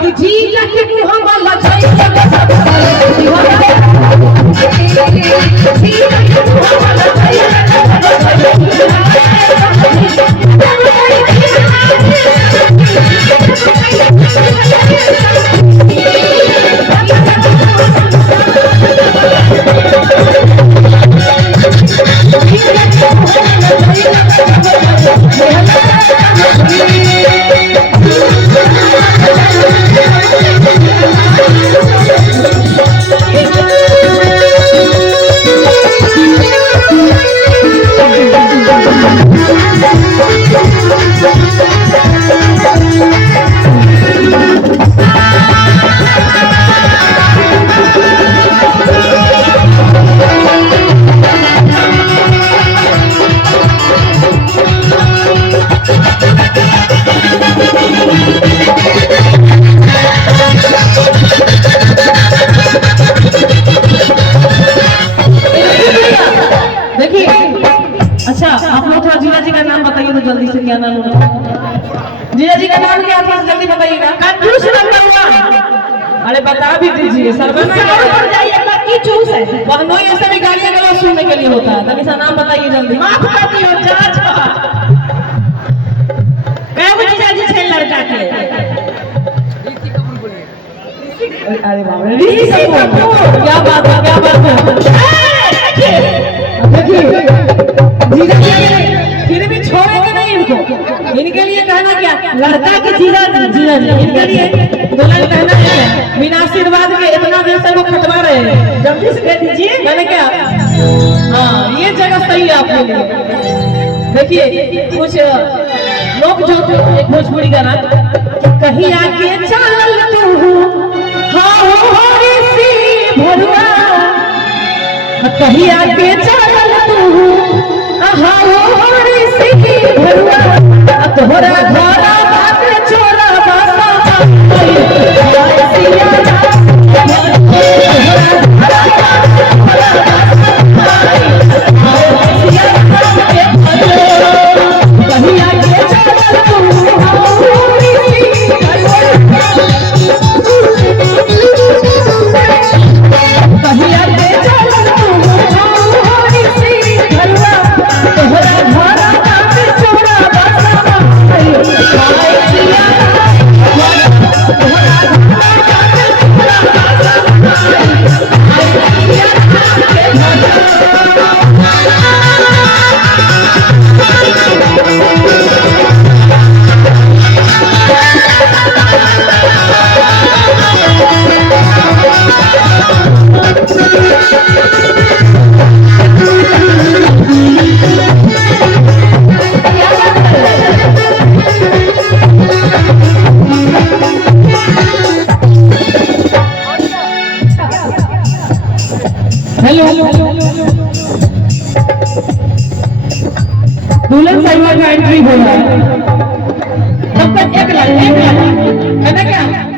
कि जी जाके मुंह वाला जाई जी जाके मुंह वाला जल्दी से क्या नाम होगा जीजा जी का नाम क्या था जल्दी बताइएगा कंजूस नंबर 1 अरे बता भी दीजिए सर्विस पर जाइए लकी चूस है बहनों ये सभी गाड़ियां का सुनने के लिए होता है तभी सा नाम बताइए जल्दी माफ कर दियो जांच का कहो जीजा जी छे लड़का के अरे बाप रे ऋषि कपूर क्या बात है देखिए जीजा जी फिर भी छोड़ेंगे नहीं इनको इनके लिए कहना क्या लड़का की जीजा जीजा जी इनके लिए दुल्हन कहना है बिना आशीर्वाद के इतना देर से लोग खटवा रहे हैं जल्दी से कह दीजिए मैंने क्या हाँ ये जगह सही है आपके लिए देखिए कुछ लोग जो एक भोजपुरी गाना कहीं आके चल तू हाँ हो सी भरुआ कहीं आके चल तू तोहरा घोड़ा बात चोरा बासा दुल्हन साइड में एंट्री हो रहा है तब तक एक लाइन है ना क्या